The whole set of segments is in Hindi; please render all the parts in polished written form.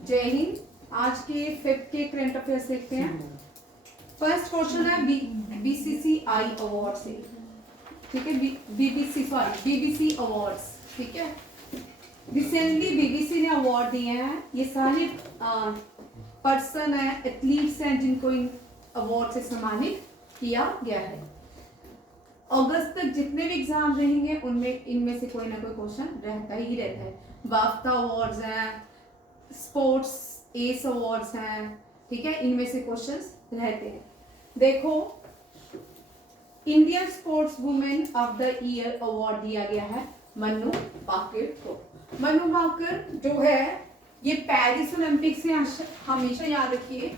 जय हिंद। आज के 5th के करंट अफेयर्स देखते हैं। फर्स्ट क्वेश्चन है बीसीसीआई अवार्ड से, ठीक है। बीबीसी अवार्ड्स, ठीक है। रिसेंटली बीबीसी ने अवार्ड दिए हैं। ये सारे पर्सन है, एथलीट्स हैं जिनको इन अवार्ड से सम्मानित किया गया है। अगस्त तक जितने भी एग्जाम रहेंगे उनमें इनमें से कोई ना कोई क्वेश्चन रहता ही रहता है। बाफ्टा अवार्ड्स हैं, स्पोर्ट्स एस अवार्ड्स हैं, ठीक है। इनमें से क्वेश्चंस रहते हैं। देखो, Indian sports women of the year award दिया गया है मनु भाकर को। मनु भाकर जो है ये पेरिस ओलंपिक्स से, हमेशा याद रखिए,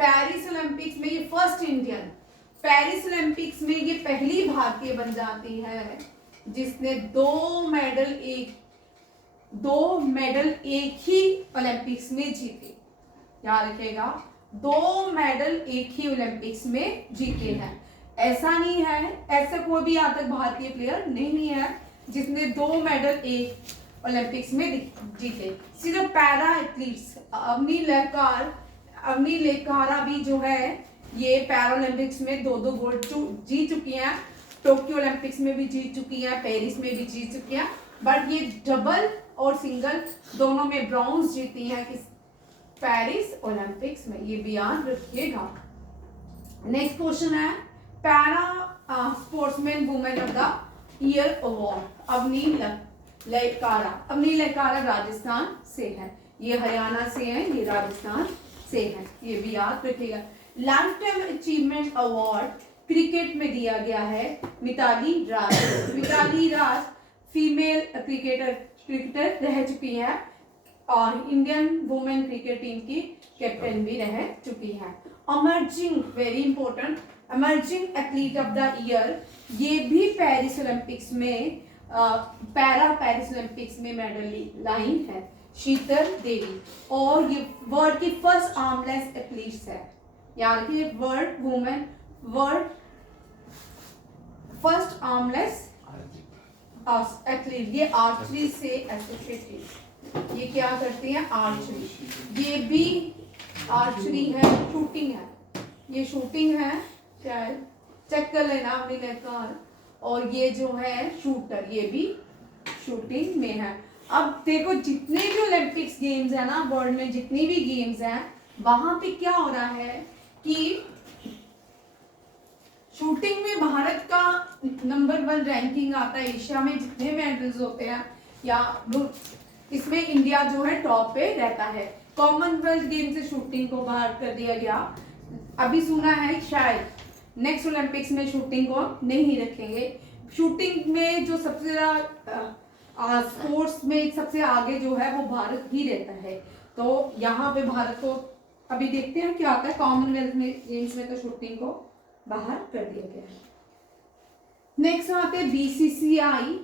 पेरिस ओलंपिक्स में ये फर्स्ट इंडियन, पेरिस ओलंपिक्स में ये पहली भारतीय बन जाती है जिसने दो मेडल एक ही ओलंपिक्स में जीते। याद रखिएगा, 2 मेडल एक ही ओलंपिक्स में जीते हैं। ऐसा नहीं है, ऐसा कोई भी आज तक भारतीय प्लेयर नहीं है जिसने 2 मेडल एक ओलंपिक्स में जीते। सिर्फ पैरा एथलीट्स अवनी लेकारा भी जो है ये पैरालंपिक्स में 2 गोल्ड जीत चुकी हैं। टोक्यो ओलंपिक्स में भी जीत चुकी हैं, पेरिस में भी जीत चुकी हैं, बट ये डबल और सिंगल दोनों में ब्रॉन्ज जीती हैं किस पेरिस ओलंपिक्स में। ये भी याद रखिएगा। नेक्स्ट क्वेश्चन है para sportsman women of the year award Avani Lekhara Rajasthan से है। ये हरियाणा से है, ये राजस्थान से है। ये भी याद रखिएगा। Life time achievement award cricket में दिया गया है मिताली राज फीमेल क्रिकेटर रह चुकी है और इंडियन वुमेन क्रिकेट टीम की कैप्टन भी रह चुकी है। Emerging, very important, emerging athlete of the year, ये भी पेरिस ओलंपिक्स में पेरिस ओलंपिक्स में मेडल लाई है शीतल देवी, और ये वर्ल्ड की फर्स्ट आर्मलेस एथलीट्स है। याद रखिए, वर्ल्ड फर्स्ट आर्मलेस एथलीट। ये आर्चरी से एसोसिएटेड, ये क्या करती हैं? आर्चरी। ये भी आर्चरी है, शूटिंग है, ये शूटिंग है, शायद चेक कर लेना अपनी लेकर। और ये जो है शूटर, ये भी शूटिंग में है। अब देखो, जितने भी ओलंपिक्स गेम्स है ना, वर्ल्ड में जितनी भी गेम्स हैं, वहां पे क्या हो रहा है कि शूटिंग में भारत का नंबर 1 रैंकिंग आता है। एशिया में जितने मेडल्स होते हैं या इसमें इंडिया जो है टॉप पे रहता है। कॉमनवेल्थ गेम से शूटिंग को बाहर कर दिया गया। अभी सुना है शायद नेक्स्ट ओलंपिक्स में शूटिंग को नहीं रखेंगे। शूटिंग में जो सबसे ज्यादा स्पोर्ट्स में सबसे आगे जो है वो भारत ही रहता है। तो यहाँ पे भारत को अभी देखते हैं क्या आता है। कॉमनवेल्थ में गेम्स में तो शूटिंग को बाहर कर दिया गया है। नेक्स्ट आते हैं BCCI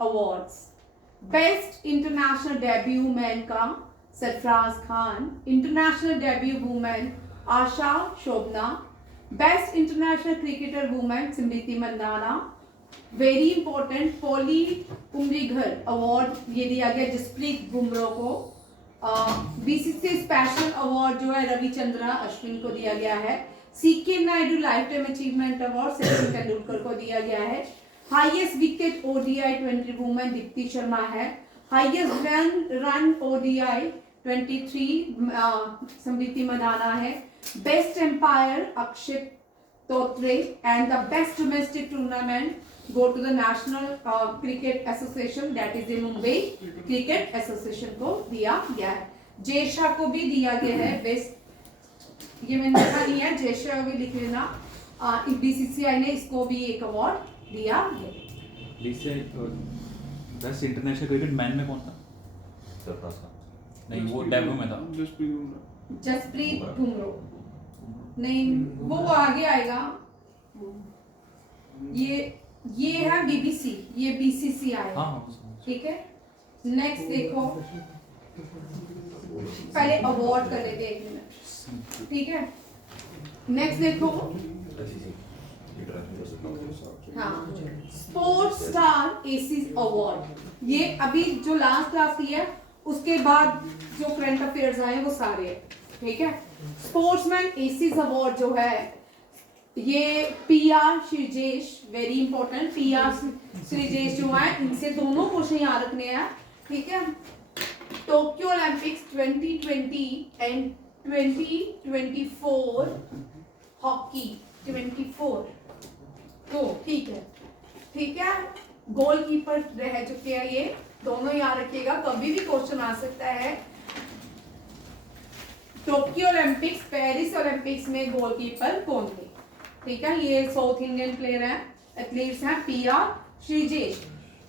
awards. Best international debut man का Sarfaraz Khan, international debut women Asha Shobhana, best international cricketer women Smriti Mandhana, very important Polly Umrigar award ये दिया गया जसप्रीत बुमराह को। बीसीसीआई स्पेशल अवार्ड जो है रविचंद्रा अश्विन को दिया गया है। CK Nayudu lifetime achievement award Sachin Tendulkar को दिया गया है। Highest wicket ODI 20 women Deepti Sharma है। Highest run ODI 23 Smriti Mandhana है। Best umpire Akshit Totre and the best domestic tournament go to the National Cricket Association, that is the Mumbai Cricket Association को दिया गया है। जेशा को भी दिया गया है बेस्ट, ये मैंने देखा नहीं है, जेशा भी लिख लेना। बीसीसीआई ने इसको भी एक अवार्ड दिया है। बेस्ट इंटरनेशनल क्रिकेट मैन में कौन था? सरफराज खान नहीं, वो डेब्यू में था जसप्रीत बुमराह नहीं, वो आगे आएगा। ये है बीबीसी, ये बीसीसीआई, ठीक है। नेक्स्ट देखो, पहले अवार्ड कर लेते हैं 1 मिनट, ठीक है। नेक्स्ट देखो, हाँ, स्पोर्ट्स स्टार एसीज अवार्ड। ये अभी जो लास्ट क्लास की है उसके बाद जो करंट अफेयर्स आए वो सारे हैं, ठीक है। स्पोर्ट्समैन एसीज अवार्ड जो है ये PR Sreejesh, very important, PR Sreejesh जो है इनसे दोनों क्वेश्चन याद रखने हैं, ठीक है। टोक्यो ओलंपिक्स 2020 एंड 2024 हॉकी 24, तो ठीक है। गोलकीपर रह चुके हैं, ये दोनों याद रखिएगा, कभी भी क्वेश्चन आ सकता है। टोक्यो ओलंपिक्स, पेरिस ओलंपिक्स में गोलकीपर कौन थे, ठीक है। ये साउथ इंडियन प्लेयर है, एथलीट्स हैं पीआर श्रीजेश।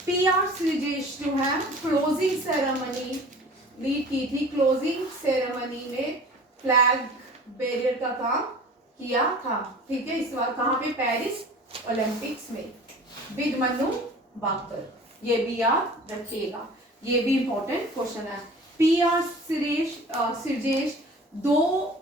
पीआर श्रीजेश जो है क्लोजिंग सेरेमनी लीड की थी, क्लोजिंग सेरेमनी में फ्लैग बैरियर का काम किया था, ठीक है। इस बार कहाँ पे, पेरिस ओलंपिक्स में, विद मनु बाकर, ये भी याद रखिएगा, ये भी इंपॉर्टेंट क्वेश्चन है। पीआर श्रीजेश 2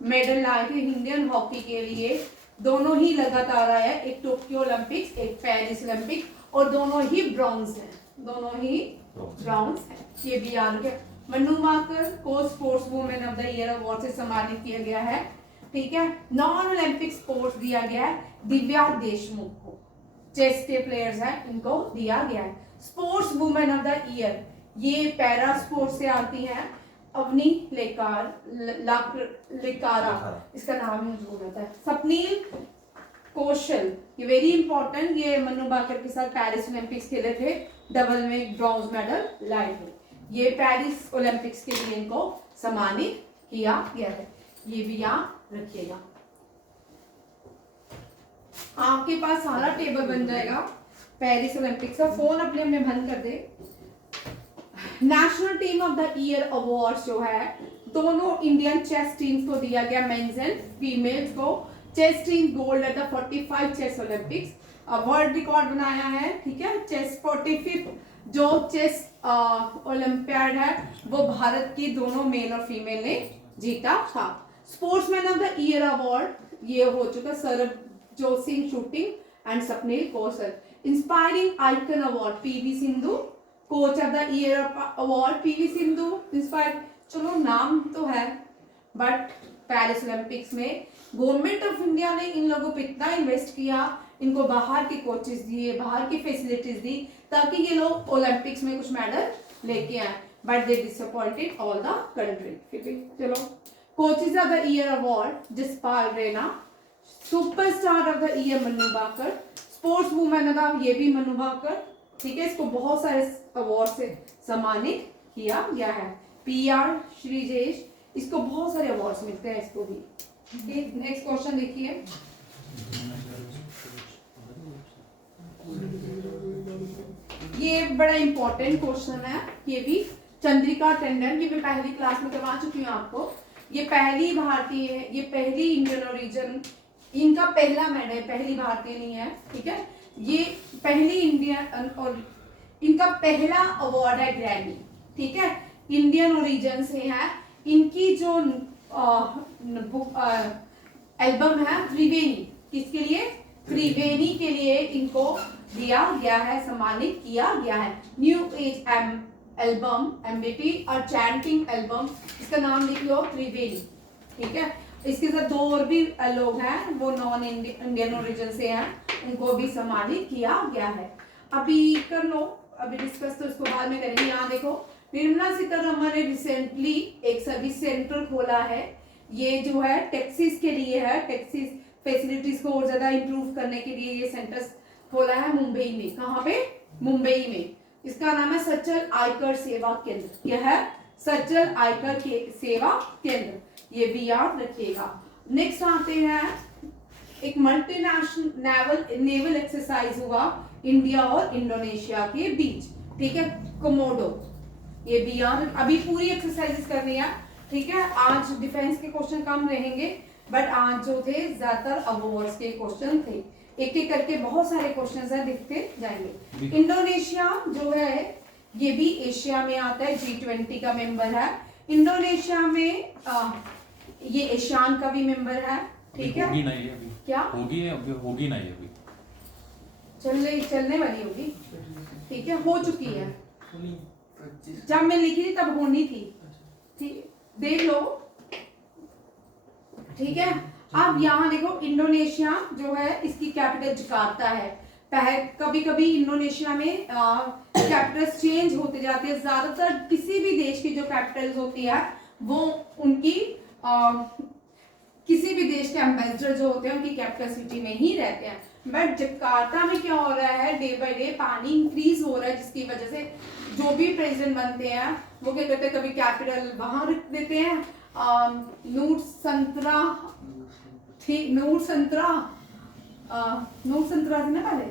मेडल लाए थे इंडियन हॉकी के लिए, दोनों ही लगातार आया, एक टोक्यो ओलंपिक्स एक पेरिस ओलंपिक, और दोनों ही ब्रॉन्ज हैं, दोनों ही ब्रॉन्ज हैं, ये भी याद रखिए। मनु बाकर को sports women of the year award से सम्मानित किया गया है, ठीक है। नॉन ओलंपिक स्पोर्ट्स दिया गया है दिव्या देशमुख को, चेस के प्लेयर्स हैं इनको दिया गया है। Sports women of the year ये पैरा स्पोर्ट्स से आती हैं, अवनी लेकारा, इसका नाम ही भूल जाता है। स्वप्निल कौशल, ये वेरी इंपॉर्टेंट, ये मनु बाकर के साथ पेरिस ओलंपिक्स खेले थे, डबल में ब्रॉन्ज मेडल लाए थे, ये पेरिस ओलंपिक्स के लिए इनको सम्मानित किया गया है, ये भी याद रखिएगा। आपके पास सारा टेबल बन जाएगा पेरिस ओलंपिक्स का। फोन अपने बंद कर दे। National team of the year award जो है दोनों इंडियन चेस टीम्स को दिया गया, मेंस एंड फीमेल्स को। Chess team gold at the 45 chess Olympics, world record बनाया है, ठीक है। चेस 45 जो चेस ओलंपियाड है वो भारत की दोनों मेल और फीमेल ने जीता था। Sportsman of the year award ये हो चुका Sarabjot Singh shooting and Swapnil Kaushal. Inspiring icon award PV Sindhu, coach of the year award PV Sindhu inspire, चलो नाम तो है, बट पेरिस ओलंपिक्स में गवर्नमेंट ऑफ इंडिया ने इन लोगों पे इतना इन्वेस्ट किया, इनको बाहर के कोचेस दिए, बाहर की फैसिलिटीज दी, ताकि ये लोग ओलंपिक्स में कुछ मेडल लेके आए, but they disappointed all the country. फिर भी चलो। Coaches of the year award Jaspal Rana, superstar of the year Manu Bhaker, sports women का ये भी मनु बाकर, ठीक है। इसको बहुत सारे अवार्ड से सम्मानित किया गया है। पीआर श्रीजेश, इसको बहुत सारे अवार्ड्स मिलते हैं इसको भी। नेक्स्ट क्वेश्चन देखिए। ये बड़ा इंपॉर्टेंट क्वेश्चन है, ये भी चंद्रिका टंडन, ये मैं पहली क्लास में करवा चुकी हूँ आपको। ये पहली भारतीय है, ये पहली इंडियन ओरिजिन, इनका पहला मेडल, पहली भारतीय नहीं है, ठीक है। ये पहली इंडियन और इनका पहला अवार्ड है ग्रैमी, ठीक है। इंडियन ओरिजिन से है। इनकी जो एल्बम है त्रिवेणी, किसके लिए, त्रिवेणी के लिए इनको दिया गया है, सम्मानित किया गया है। न्यू एज एल्बम एमबीटी और चैंटिंग एल्बम, इसका नाम लिख लो त्रिवेणी, ठीक है। इसके साथ 2 और भी लोग हैं, वो नॉन इंडियन ओरिजिन से हैं, उनको भी सम्मानित किया गया है। अभी कर लो, अभी डिस्कस तो इसको बाद में करेंगे। यहाँ देखो, निर्मला सीतारमण ने रिसेंटली एक सर्विस सेंटर खोला है, ये जो है टैक्सीज के लिए है, टैक्सीज फैसिलिटीज को और ज्यादा इंप्रूव करने के लिए ये सेंटर खोला है मुंबई में। कहाँ पे, मुंबई में। इसका नाम है सचल आयकर सेवा केंद्र। क्या है, सचल आयकर सेवा केंद्र, ये भी याद रखिएगा। नेक्स्ट आते हैं, एक मल्टीनेशनल नेवल एक्सरसाइज हुआ इंडिया और इंडोनेशिया के बीच, ठीक है, कोमोडो, ये भी याद। अभी पूरी एक्सरसाइजेस करनी है, ठीक है। आज डिफेंस के क्वेश्चन कम रहेंगे, बट आज जो थे ज्यादातर अवार्ड्स के क्वेश्चन थे, एक एक करके बहुत सारे क्वेश्चन है, दिखते जाएंगे। इंडोनेशिया जो है ये भी एशिया में आता है, G20 का मेंबर है। इंडोनेशिया में ये एशियान का भी मेंबर है, ठीक है। होगी नहीं अभी, क्या होगी अभी, होगी नहीं अभी, चलने वाली होगी, ठीक है, हो चुकी है, जब मैं लिखी थी तब होनी थी, ठीक, देख लो, ठीक है। अब यहाँ देखो इंडोनेशिया जो है इसकी कैपिटल जकार्ता है। कभी कभी इंडोनेशिया में कैपिटल्स चेंज होते जाते हैं। ज्यादातर किसी भी देश की जो कैपिटल्स होती है वो उनकी किसी भी देश के एम्बेसडर जो होते हैं उनकी कैपिटल सिटी में ही रहते हैं। बट जकार्ता में क्या हो रहा है, डे बाय डे पानी इंक्रीज हो रहा है, जिसकी वजह से जो भी प्रेसिडेंट बनते हैं वो क्या करते हैं, कभी कैपिटल वहां रख देते हैं, नूर संतरा थी ना पहले,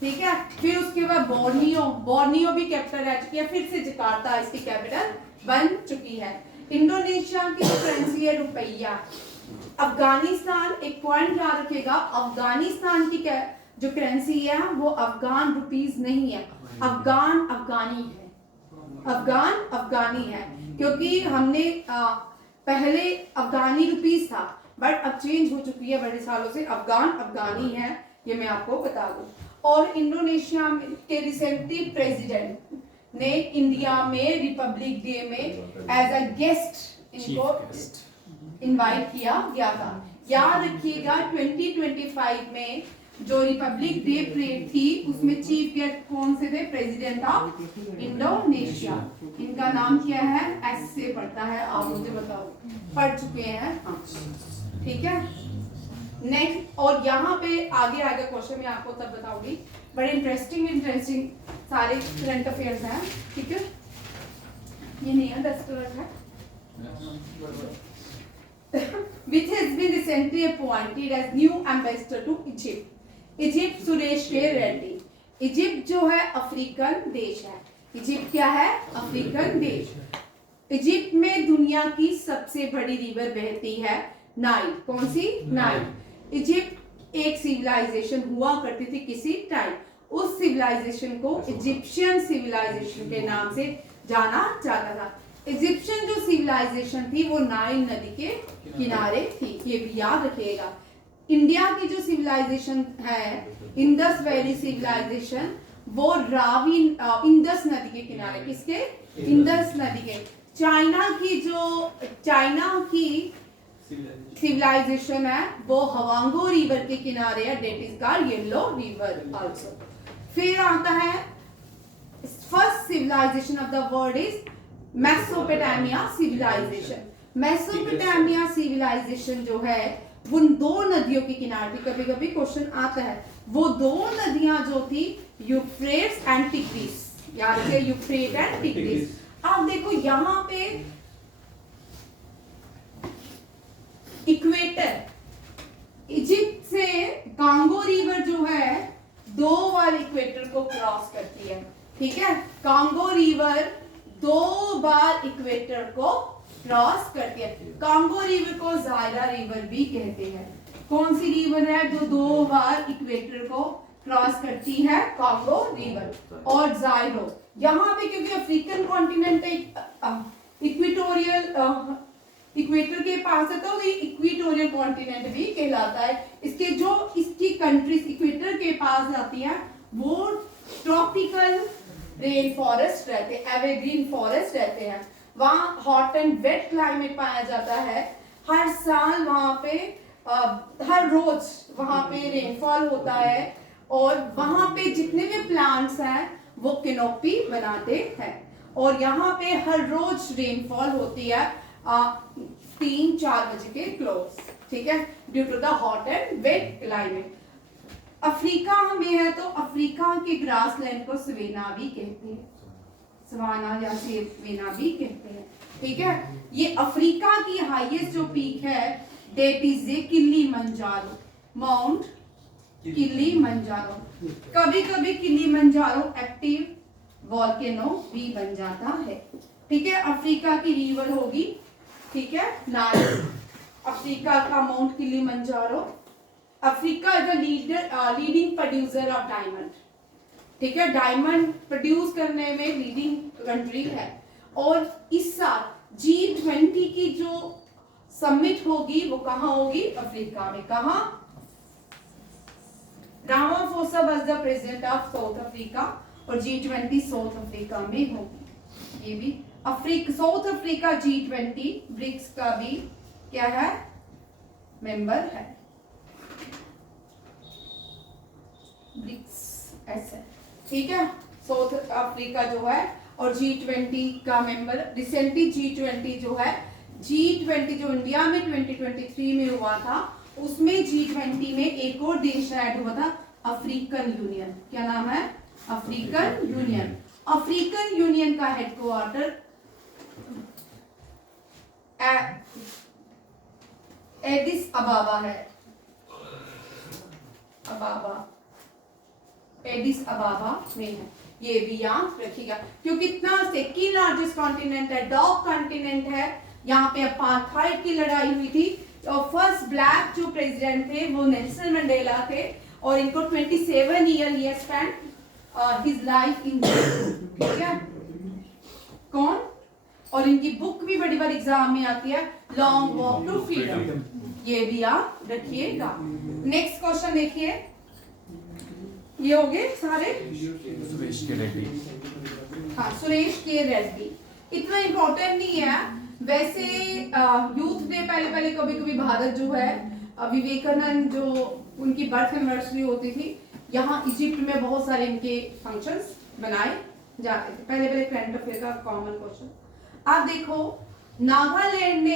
ठीक है। फिर उसके बाद बोर्नियो भी कैपिटल रह चुकी है, फिर से जकार्ता इसकी कैपिटल बन चुकी है। इंडोनेशिया की करेंसी है रुपया। अफगानिस्तान, एक पॉइंट याद रखिएगा, अफगानिस्तान की जो करेंसी है वो अफगान रुपीस नहीं है, अफगानी है, क्योंकि हमने पहले अफगानी रुपीस था बट अब चेंज हो चुकी है बड़े सालों से, अफगानी है, ये मैं आपको बता दूं। और इंडोनेशिया के रिसेंटली प्रेसिडेंट ने इंडिया में रिपब्लिक डे में एज अ गेस्ट इनको इनवाइट किया गया था। याद रखिएगा 2025 में जो रिपब्लिक डे परेड थी उसमें चीफ गेस्ट कौन से थे, प्रेसिडेंट ऑफ इंडोनेशिया। इनका नाम क्या है, एस से पढ़ता है, आप मुझे बताओ, पढ़ चुके हैं, ठीक है। नेक्स्ट, और यहाँ पे आगे आगे क्वेश्चन मैं आपको तब बताऊंगी, बड़े इंटरेस्टिंग सारे करंट अफेयर्स हैं, ठीक है। ये नहीं है, डस्टर है which has been recently appointed as new ambassador to Egypt Suresh के रेड्डी। इजिप्ट जो है अफ्रीकन देश है। इजिप्ट क्या है, अफ्रीकन देश। इजिप्ट में दुनिया की सबसे बड़ी रिवर बहती है, नाइल। कौन सी, नाइल। इजिप्ट एक सिविलाइजेशन हुआ करती थी किसी टाइम, उस सिविलाइजेशन को इजिप्शियन सिविलाइजेशन के नाम से जाना जाता था। इजिप्शियन जो सिविलाइजेशन थी वो नाइल नदी के किनारे थी, ये भी याद रखिएगा। इंडिया की जो सिविलाइजेशन है इंडस वैली सिविलाइजेशन, वो रावी इंडस नदी के किनारे, किसके, इंडस नदी के। चाइना की सिविलाइजेशन है वो हवांगो रिवर के किनारे है, that is called yellow river also. फिर आता है first civilisation of the world is Mesopotamia civilisation. Mesopotamia civilisation जो है वो दो नदियों के किनारे थी, कभी कभी क्वेश्चन आता है, वो दो नदियां जो थी यूफ्रेट्स एंड टिग्रिस, याद रखिए यूफ्रेट एंड टिग्रिस। अब देखो यहाँ पे इक्वेटर, इजिप्ट से कांगो रिवर जो है 2 बार इक्वेटर को क्रॉस करती है, ठीक है। कांगो रिवर 2 बार इक्वेटर को क्रॉस करती है। कांगो रिवर को जायरा रिवर भी कहते हैं। कौन सी रिवर है जो 2 बार इक्वेटर को क्रॉस करती है, कांगो रिवर। और जायरो, यहाँ पे क्योंकि अफ्रीकन कॉन्टिनेंट इक्वेटोरियल इक्वेटर के पास है तो ये इक्वेटोरियल कॉन्टिनेंट भी कहलाता है। इसकी कंट्रीज इक्वेटर के पास आती हैं वो ट्रॉपिकल रेन फॉरेस्ट रहते हैं, एवरग्रीन फॉरेस्ट रहते हैं। वहाँ हॉट एंड वेट क्लाइमेट पाया जाता है। हर साल वहाँ पे हर रोज वहाँ पे रेनफॉल होता है और वहाँ पे जितने भी प्लांट्स हैं वो कैनोपी बनाते हैं। और यहाँ पे हर रोज रेनफॉल होती है 3-4 बजे के क्लोज, ठीक है, due to the hot and wet climate. Africa में है तो अफ्रीका के ग्रास लैंड को सवेना भी कहते हैं, सवाना या सेवेना भी कहते हैं, ठीक है। ये अफ्रीका की हाईएस्ट जो पीक है that is Kilimanjaro, Mount Kilimanjaro. कभी कभी किलिमंजारो एक्टिव वॉल्केनो भी बन जाता है, ठीक है। अफ्रीका की रिवर होगी, ठीक है, नाइल। अफ्रीका का mount Kilimanjaro. Africa is the leading producer of diamond, ठीक है, डायमंड प्रोड्यूस करने में लीडिंग कंट्री है। और इस साल G20 की जो समिट होगी वो कहाँ होगी, अफ्रीका में। कहाँ, Ramaphosa was the president of south Africa और G20 साउथ अफ्रीका में होगी। ये भी साउथ अफ्रीका G20 ब्रिक्स का भी क्या है, मेंबर है। ब्रिक्स ऐसे, ठीक है, साउथ अफ्रीका जो है और G20 का मेंबर। रिसेंटली G20 जो है, G20 जो इंडिया में 2023 में हुआ था, उसमें G20 में एक और देश ऐड हुआ था, अफ्रीकन यूनियन। क्या नाम है? African union. अफ्रीकन यूनियन का हेडक्वार्टर एडिस अबाबा है। एडिस अबाबा में है। ये भी याद रखिएगा, क्योंकि इतना सेकेंड लार्जेस्ट कॉन्टिनेंट है, डॉग कॉन्टिनेंट है। यहाँ पे अपार्थाइड की लड़ाई हुई थी और फर्स्ट ब्लैक जो प्रेसिडेंट थे वो नेल्सन मंडेला थे, और इनको 27 year spend his life in, ठीक है, कौन? और इनकी बुक भी बड़ी बार एग्जाम में आती है, लॉन्ग वॉक टू फ्रीडम। ये भी याद रखिएगा। नेक्स्ट क्वेश्चन देखिए, ये हो गए सारे। सुरेश के रेड्डी। हाँ, सुरेश के रेड्डी इतना इम्पोर्टेंट नहीं है वैसे। यूथ डे पहले पहले कभी कभी भारत जो है, विवेकानंद जो उनकी बर्थ एनिवर्सरी होती थी, यहाँ इजिप्ट में बहुत सारे इनके फंक्शंस बनाए जाते थे। पहले पहले करंट अफेयर का कॉमन क्वेश्चन। आप देखो, नागालैंड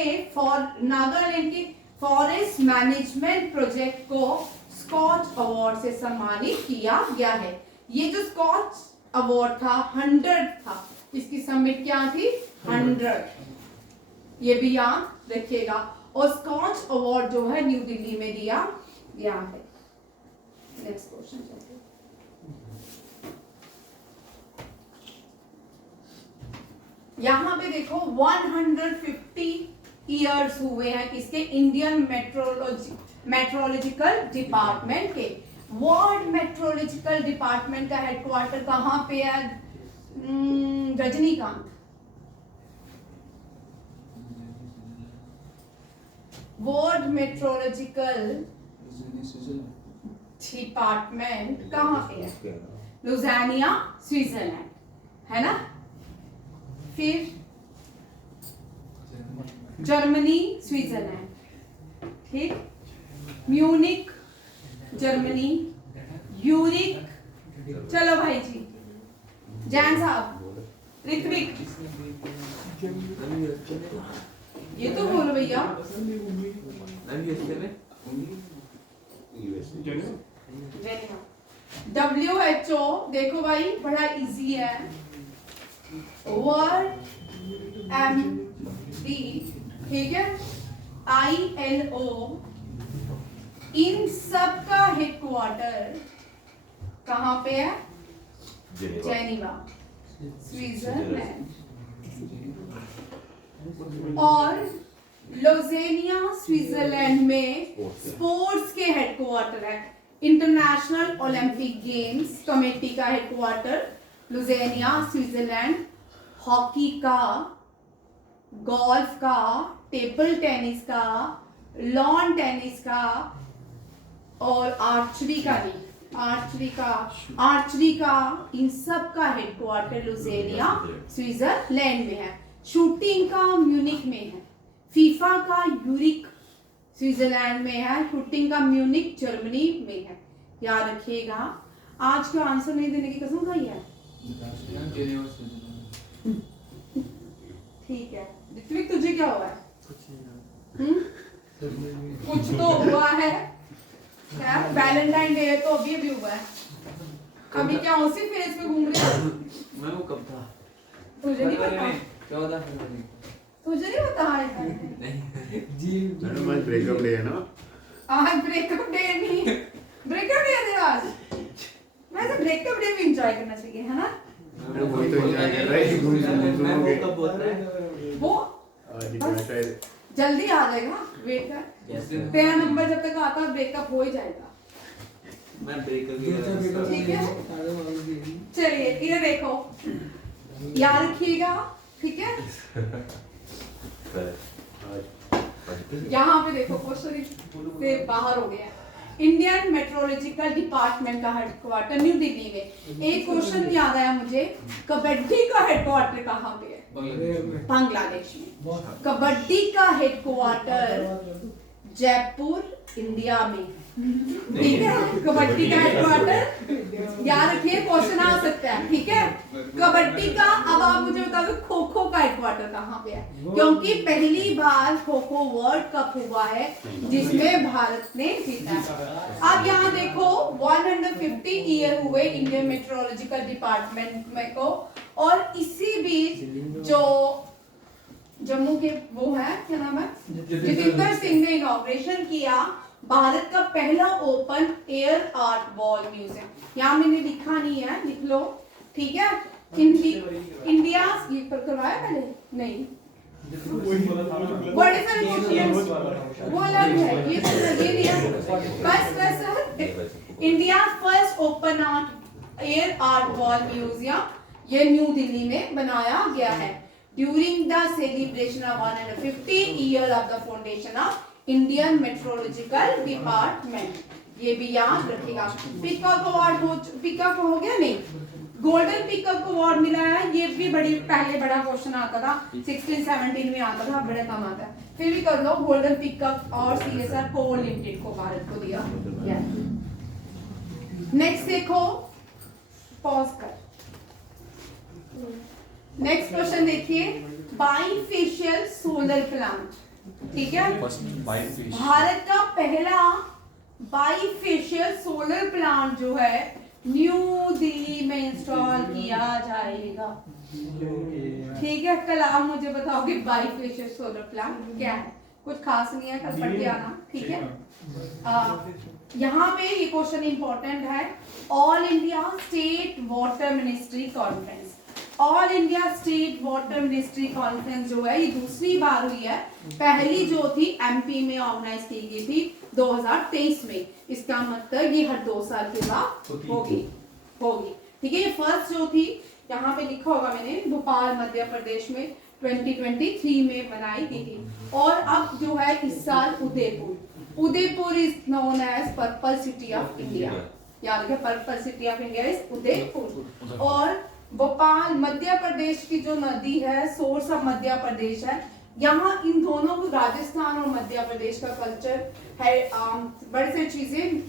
के फॉरेस्ट मैनेजमेंट प्रोजेक्ट को स्कॉच अवार्ड से सम्मानित किया गया है। ये जो स्कॉच अवार्ड था 100 था, इसकी समिट क्या थी? 100। ये भी याद रखिएगा। और स्कॉच अवार्ड जो है न्यू दिल्ली में दिया गया है। नेक्स्ट क्वेश्चन चलते हैं। यहां पे देखो 150 ईयर्स हुए हैं किसके? इंडियन मेट्रोलॉजिकल डिपार्टमेंट के। वर्ल्ड मेट्रोलॉजिकल डिपार्टमेंट का हेडक्वार्टर कहां पे है? रजनीकांत। वर्ल्ड मेट्रोलॉजिकल डिपार्टमेंट कहां पे है? लुज़ानिया, स्विट्जरलैंड, है ना। फिर जर्मनी, स्विट्जरलैंड, ठीक। Munich, Germany. यूरिक, चलो भाई जी, जैन साहब, ऋत्विक, ये तो बोलो भैया। WHO, देखो भाई बड़ा इजी है। वर्ल्ड MD, ठीक है, ILO, इन सब का हेडक्वार्टर कहां पे है? Geneva, Switzerland. और लुज़ानिया, स्विट्जरलैंड में स्पोर्ट्स के हेडक्वार्टर है। इंटरनेशनल ओलंपिक गेम्स कमेटी का हेडक्वार्टर लुज़ानिया, स्विट्जरलैंड। हॉकी का, गोल्फ का, टेबल टेनिस का, लॉन टेनिस का, और आर्चरी का नहीं, आर्चरी का इन सब का हेडक्वार्टर लुज़ानिया, स्विट्जरलैंड में है। शूटिंग का म्यूनिक में है। फीफा का यूरिक स्विट्जरलैंड में है। शूटिंग का म्यूनिक जर्मनी में है। याद रखिएगा। आज का आंसर नहीं देने की कसम खाई है, ठीक है। ऋत्विक, तुझे क्या हुआ है? कुछ तो हुआ है। क्या वैलेंटाइन डे तो अभी भी हुआ है। अभी क्या उसी फेज में घूम रहे हो? मैं वो कब था? तुझे नहीं पता? 14 फरवरी। तुझे नहीं पता है? नहीं जी, मैडम आज ब्रेकअप डे है ना। आज ब्रेकअप डे नहीं, ब्रेकअप डे है आज। वैसे ब्रेकअप डे भी एंजॉय करना चाहिए, है ना। वही तो एंजॉय कर रहा है। मैं वो कब बोलता है? वो आज ही शायद जल्दी आ जाएगा, वेट कर। तेरा नंबर जब तक आता है ब्रेकअप हो ही जाएगा। मैं ब्रेकअप की ठीक है, चलिए इधर देखो, याद रखिएगा, ठीक है। यहाँ पे देखो, क्वेश्चन से बाहर हो गया। इंडियन मेट्रोलॉजिकल डिपार्टमेंट का हेडक्वार्टर न्यू दिल्ली में। एक क्वेश्चन याद आया मुझे, कबड्डी का हेडक्वार्टर कहाँ पे है? बांग्लादेश में। कबड्डी का हेडक्वार्टर जयपुर इंडिया में, ठीक है। कबड्डी का हेडक्वार्टर याद रखिए, क्वेश्चन आ सकता है, ठीक है। कबड्डी का, अब आप मुझे बता दो खो खो का हेडक्वार्टर कहाँ पे है, क्योंकि पहली बार खो खो वर्ल्ड कप हुआ है जिसमें भारत ने जीता है। अब यहाँ देखो 150 ईयर हुए इंडियन मेट्रोलॉजिकल डिपार्टमेंट में को, और इसी बीच जो जम्मू के वो है, क्या नाम है, जितेंद्र सिंह ने इनॉग्रेशन किया भारत का पहला open air art wall museum. यहाँ मैंने लिखा नहीं है, लिख लो, ठीक है। इंडिया ये करवाया पहले नहीं, बड़े सारे क्वेश्चन वो अलग है, ये दिया बस India first open air art wall museum, ये न्यू दिल्ली में बनाया गया है during the celebration of 150 year of the foundation of Indian metrological department. ये भी याद रखिएगा। पिकअप हो गया नहीं, गोल्डन पिकअप अवार्ड मिला है, ये भी बड़ी पहले बड़ा क्वेश्चन आता था, 16-17 में आता था, बड़ा कम आता है, फिर भी कर लो। गोल्डन पिकअप और सीएसआर कोल लिमिटेड को भारत को दिया। नेक्स्ट देखो, पॉज कर, नेक्स्ट क्वेश्चन देखिए, बाइफेशियल सोलर प्लांट, ठीक है। भारत का पहला बाइफेशियल सोलर प्लांट जो है न्यू दिल्ली में इंस्टॉल किया जाएगा, ठीक है। कल आप मुझे बताओगे बाइफेशियल सोलर प्लांट क्या है, कुछ खास नहीं है, कल पढ़ के आना, ठीक है। यहाँ पे ये क्वेश्चन इंपॉर्टेंट है, all India state water ministry conference. All India state water ministry conference जो है ये दूसरी बार हुई है, पहली जो थी एमपी में ऑर्गेनाइज की गई थी 2023 में। इसका मतलब ये हर 2 साल के बाद होगी, ठीक है। ये फर्स्ट जो थी, यहाँ पे लिखा होगा मैंने, भोपाल मध्य प्रदेश में 2023 में बनाई गई थी। और अब जो है इस साल Udaipur is known as purple city of India, याद रखिए, purple city of India is Udaipur. और भोपाल मध्य प्रदेश की जो नदी है, सोर्स ऑफ मध्य प्रदेश है, यहाँ इन दोनों को राजस्थान और मध्य प्रदेश का कल्चर है, बड़ी सारी चीजें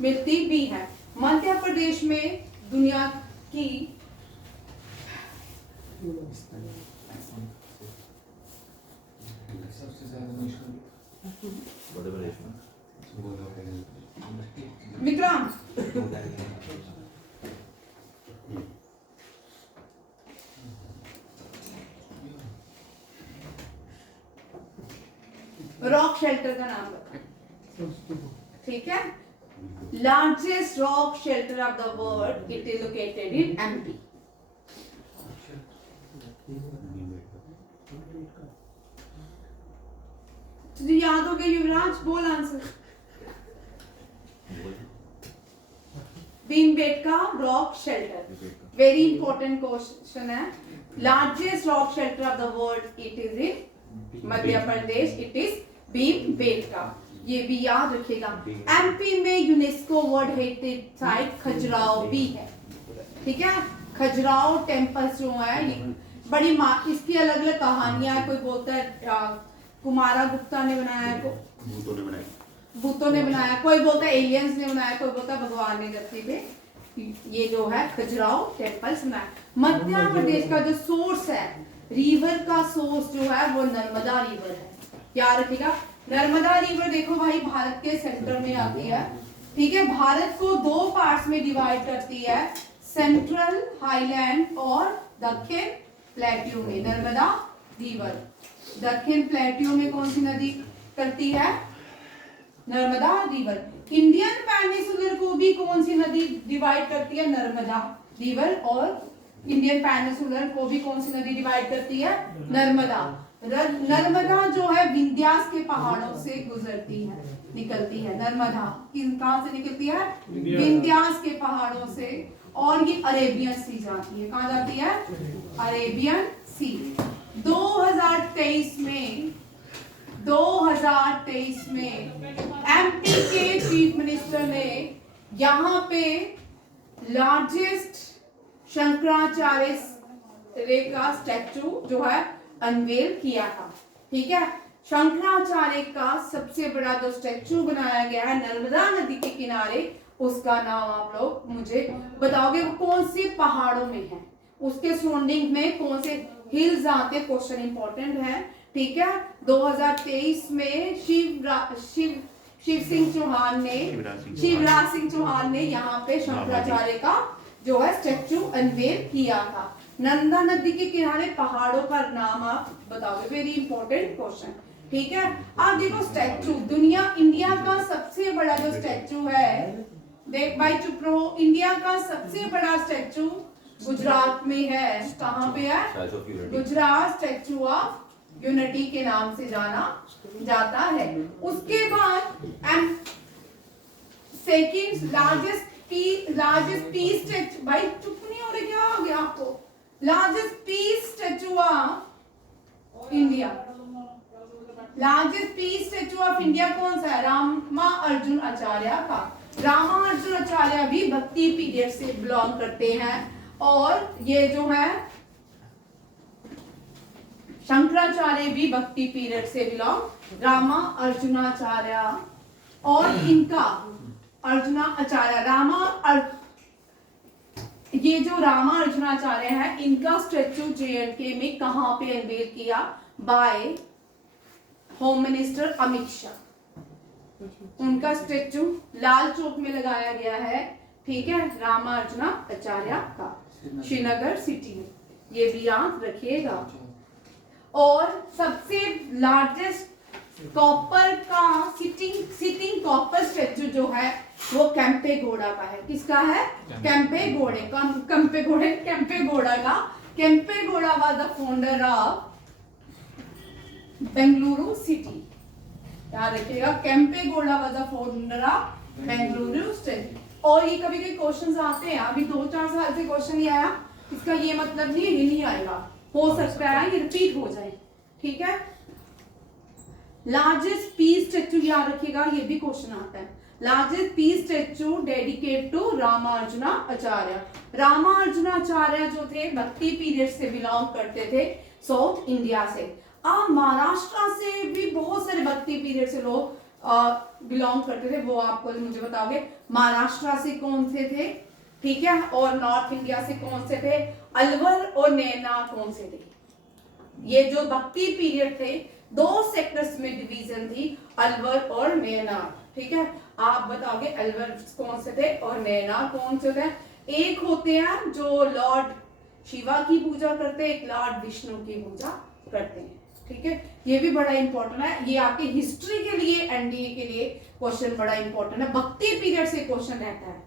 मिलती भी है। मध्य प्रदेश में दुनिया की विक्रम रॉक शेल्टर का नाम बताओ, ठीक है। Largest rock shelter of the world, it is located in MP. तुझे याद हो गया युवराज, बोल answer. Bhimbetka rock shelter, very important question है। Largest rock shelter of the world, it is in Madhya Pradesh, it is Bhimbetka, ये भी याद रखिएगा। एमपी में UNESCO world heritage site Khajuraho भी है, ठीक है। खजुराहो टेम्पल्स जो है ये बड़ी इसकी अलग अलग कहानियां है। कोई बोलता है कुमारा गुप्ता ने बनाया, भूतों ने बनाया, कोई बोलता है एलियंस ने बनाया, कोई बोलता है भगवान ने धरती पे ये जो है खजुराहो टेम्पल्स बनाया। मध्य प्रदेश का जो सोर्स है, रिवर का सोर्स जो है वो नर्मदा रिवर है, याद रखिएगा। नर्मदा रिवर देखो भाई भारत के सेंटर में आती है, ठीक है। भारत को 2 पार्ट्स में डिवाइड करती है, सेंट्रल हाईलैंड और दक्षिण प्लेट्यू में। नर्मदा रिवर दक्षिण प्लेट्यू में कौन सी नदी करती है? नर्मदा रिवर। इंडियन पेनिसुलर को भी कौन सी नदी डिवाइड करती है? नर्मदा रिवर। और इंडियन पेनिसुलर को भी कौन सी नदी डिवाइड करती है? नर्मदा। नर्मदा जो है विंध्यास के पहाड़ों से गुजरती है, निकलती है। नर्मदा कहां से निकलती है? विंध्यास के पहाड़ों से, और ये अरेबियन सी जाती है। कहां जाती है? अरेबियन सी। 2023 में एमपी के चीफ मिनिस्टर ने यहाँ पे लार्जेस्ट शंकराचार्य का स्टैचू जो है अनवेल किया था। ठीक है, शंकराचार्य का सबसे बड़ा जो स्टैचू बनाया गया है नर्मदा नदी के किनारे, उसका नाम आप लोग मुझे बताओगे वो कौन से पहाड़ों में है, उसके सराउंडिंग में कौन से हिल्स आते हैं, क्वेश्चन इंपॉर्टेंट है। ठीक है, 2023 में शिवराज सिंह चौहान ने यहाँ पे शंकराचार्य का जो है स्टैचू अनवेल किया था। नर्मदा नदी के किनारे पहाड़ों का नाम आप बताओगे, वेरी इंपॉर्टेंट क्वेश्चन। ठीक है, आप देखो स्टैचू इंडिया का सबसे बड़ा जो स्टैचू है, देख भाई चुप रहो, इंडिया का सबसे बड़ा स्टैचू गुजरात में है। कहाँ पे है? गुजरात स्टैचू ऑफ यूनिटी के नाम से जाना जाता है। उसके बाद सेकंड लार्जेस्ट पीस स्टैचू, भाई चुप नहीं हो रहे, क्या हो गया आपको? Largest peace statue of India, largest peace statue of India कौन सा है? रामा अर्जुन आचार्य का। रामा अर्जुन आचार्य भी भक्ति पीरियड से बिलोंग करते हैं, और ये जो है शंकराचार्य भी भक्ति पीरियड से बिलोंग, रामा अर्जुनाचार्य और इनका ये जो रामा अर्जुनाचार्य है, इनका स्टैचू JNK में कहां पे अनवेल किया? By home minister Amit Shah. उनका स्टैचू लाल चौक में लगाया गया है। ठीक है, रामा अर्जुनाचार्य का, श्रीनगर सिटी में, ये भी याद रखिएगा। और सबसे लार्जेस्ट कॉपर का सिटिंग कॉपर स्टैचू जो है वो केम्पेगौड़ा का है। किसका है? केम्पेगौड़ा का। Kempegowda was the founder of Bengaluru city, याद रखिएगा, Kempegowda was the founder of Bengaluru city. और ये कभी कभी क्वेश्चंस आते हैं, अभी 2-4 साल से क्वेश्चन नहीं आया, इसका ये मतलब नहीं ये नहीं आएगा, हो सकता है ये रिपीट हो जाए। ठीक है, लार्जेस्ट पीस स्टैचू याद रखिएगा, ये भी क्वेश्चन आता है। Largest peace statue dedicate to Ramanujacharya. Ramanujacharya जो थे भक्ति पीरियड से बिलोंग करते थे साउथ इंडिया से। अब महाराष्ट्र से भी बहुत सारे भक्ति पीरियड से लोग बिलोंग करते थे, वो आपको मुझे बताओगे महाराष्ट्र से कौन से थे। ठीक है, और नॉर्थ इंडिया से कौन से थे? अलवर और नैना कौन से थे? ये जो भक्ति पीरियड थे, 2 सेक्टर्स में डिवीजन थी, अलवर और नैना। ठीक है, आप बताओगे अलवर कौन से थे और नैना कौन से थे? एक होते हैं जो लॉर्ड शिवा की पूजा करते हैं, एक लॉर्ड विष्णु की पूजा करते हैं। ठीक है, ये भी बड़ा इंपॉर्टेंट है, ये आपके हिस्ट्री के लिए, एनडीए के लिए क्वेश्चन बड़ा इंपॉर्टेंट है। भक्ति पीरियड से क्वेश्चन रहता है।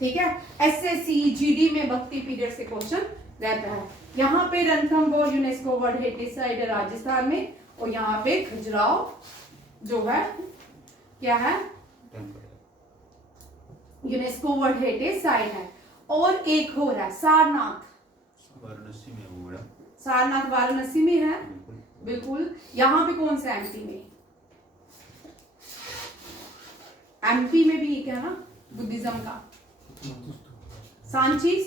ठीक है, SSC GD में भक्ति पीरियड से क्वेश्चन रहता है। यहाँ पे Ranthambore UNESCO world heritage site है राजस्थान में, और यहाँ पे खजुराहो जो है क्या है? यूनेस्को वर्ल्ड हेरिटेज साइट है। और एक हो रहा है सारनाथ, वाराणसी में है, बिल्कुल। यहाँ पे कौन सा? MP में। MP में भी एक है ना बुद्धिज्म का, सांची